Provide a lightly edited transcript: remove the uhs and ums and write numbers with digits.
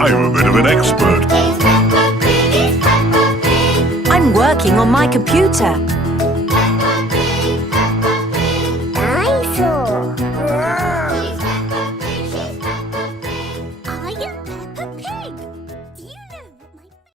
I'm a bit of an expert. It's Peppa Pig, it's Peppa Pig. I'm working on my computer.